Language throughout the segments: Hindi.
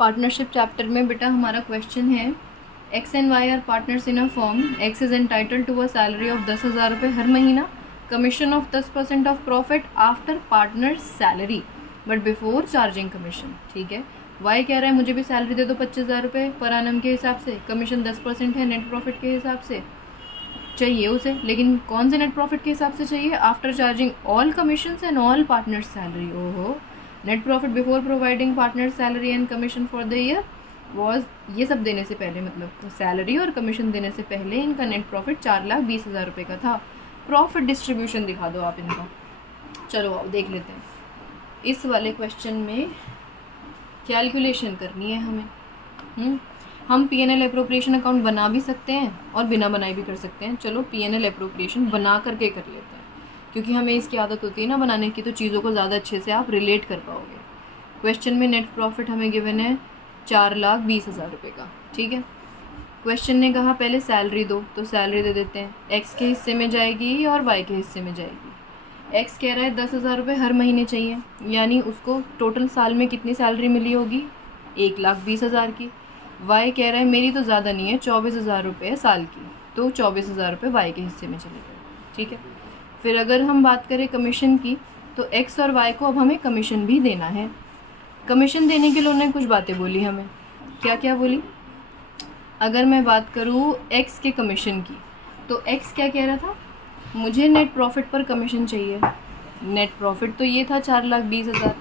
पार्टनरशिप चैप्टर में बेटा हमारा क्वेश्चन है x and y are partners in a form, x is entitled to a salary of 10,000 रुपये हर महीना, commission of 10% of profit after partner salary but before charging commission. ठीक है, वाई कह रहा है मुझे भी सैलरी दे दो 25,000 रुपये पर एनम के हिसाब से, कमीशन 10% है नेट प्रॉफिट के हिसाब से चाहिए उसे, लेकिन कौन से नेट प्रॉफिट के हिसाब से चाहिए? After charging all commissions and all partner salary. ओहो, net profit before providing partner salary and commission for the year was, ये सब देने से पहले मतलब सैलरी और कमीशन देने से पहले इनका नेट प्रॉफिट 4,20,000 रुपये का था। प्रॉफिट डिस्ट्रीब्यूशन दिखा दो आप इनका। चलो आओ देख लेते हैं। इस वाले क्वेश्चन में कैलकुलेशन करनी है हमें। हम पी.एन.एल. अप्रोप्रिएशन अकाउंट बना भी सकते हैं और बिना बनाए भी कर सकते हैं। चलो पी.एन.एल. अप्रोप्रिएशन बना करके कर लेते हैं, क्योंकि हमें इसकी आदत होती है ना बनाने की, तो चीज़ों को ज़्यादा अच्छे से आप रिलेट कर पाओगे। क्वेश्चन में नेट प्रॉफिट हमें गिवन है 4,20,000 रुपये का। ठीक है, क्वेश्चन ने कहा पहले सैलरी दो, तो सैलरी दे देते हैं। एक्स के हिस्से में जाएगी और वाई के हिस्से में जाएगी। एक्स कह रहा है 10,000 रुपये हर महीने चाहिए, यानी उसको टोटल साल में कितनी सैलरी मिली होगी? 1,20,000 की। वाई कह रहा है मेरी तो ज़्यादा नहीं है, 24,000 रुपये साल की, तो 24,000 रुपये वाई के हिस्से में चले गए। ठीक है, फिर अगर हम बात करें कमीशन की, तो एक्स और वाई को अब हमें कमीशन भी देना है। कमीशन देने के लिए उन्होंने कुछ बातें बोली हमें। क्या क्या बोली? अगर मैं बात करूँ एक्स के कमीशन की, तो एक्स क्या कह रहा था? मुझे नेट प्रॉफिट पर कमीशन चाहिए। नेट प्रॉफिट तो ये था 4,20,000,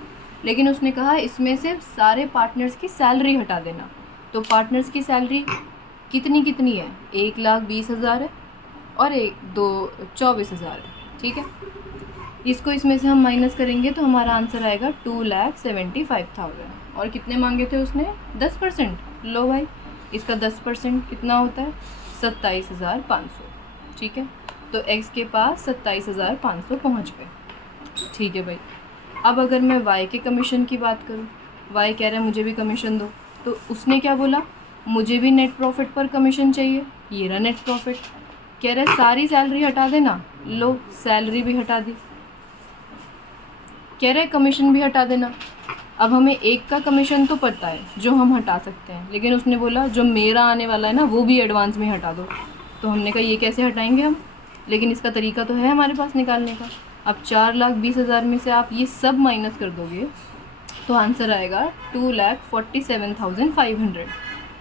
लेकिन उसने कहा इसमें से सारे पार्टनर्स की सैलरी हटा देना। तो पार्टनर्स की सैलरी कितनी कितनी है? 1,20,000 है और 24,000 है। ठीक है, इसको इसमें से हम माइनस करेंगे तो हमारा आंसर आएगा 2,75,000। और कितने मांगे थे उसने? 10%। लो भाई, इसका 10% कितना होता है? 27,500। ठीक है, तो एक्स के पास 27,500 पहुँच गए। ठीक है भाई, अब अगर मैं वाई के कमीशन की बात करूँ, वाई कह रहा है मुझे भी कमीशन दो, तो उसने क्या बोला? मुझे भी नेट प्रॉफिट पर कमीशन चाहिए। ये रहा नेट प्रॉफिट। कह रहा है सारी सैलरी हटा देना। लो, सैलरी भी हटा दी। कह रहा है कमीशन भी हटा देना। अब हमें एक का कमीशन तो पता है जो हम हटा सकते हैं, लेकिन उसने बोला जो मेरा आने वाला है ना वो भी एडवांस में हटा दो। तो हमने कहा ये कैसे हटाएंगे हम, लेकिन इसका तरीका तो है हमारे पास निकालने का। अब 4,20,000 में से आप ये सब माइनस कर दोगे तो आंसर आएगा 2,47,500।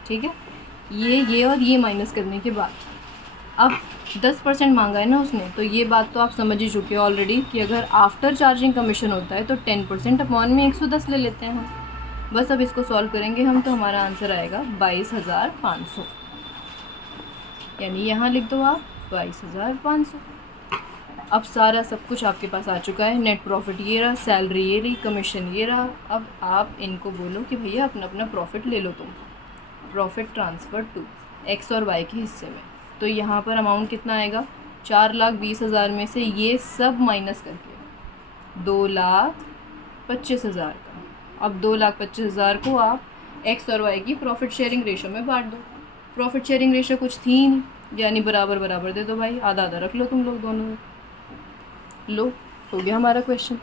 ठीक है, ये और ये माइनस करने के बाद अब 10% मांगा है ना उसने, तो ये बात तो आप समझ ही चुके हो ऑलरेडी कि अगर आफ्टर चार्जिंग कमीशन होता है तो 10% अपॉन में 110 ले लेते हैं हम। बस अब इसको सॉल्व करेंगे हम, तो हमारा आंसर आएगा 22,500। यानी यहाँ लिख दो आप 22,500। अब सारा सब कुछ आपके पास आ चुका है। नेट प्रॉफिट ये रहा, सैलरी ये रही, कमीशन ये रहा। अब आप इनको बोलो कि भैया अपना अपना प्रॉफिट ले लो तुम। प्रॉफिट ट्रांसफ़र टू एक्स और वाई के हिस्से में। तो यहाँ पर अमाउंट कितना आएगा? 4,20,000 में से ये सब माइनस करके 2,25,000 का। अब 2,25,000 को आप एक्स और वाई की प्रॉफिट शेयरिंग रेशो में बांट दो। प्रॉफिट शेयरिंग रेशो कुछ थी नहीं, यानी बराबर बराबर दे दो भाई, आधा आधा रख लो तुम लोग दोनों में। लो, हो गया हमारा क्वेश्चन।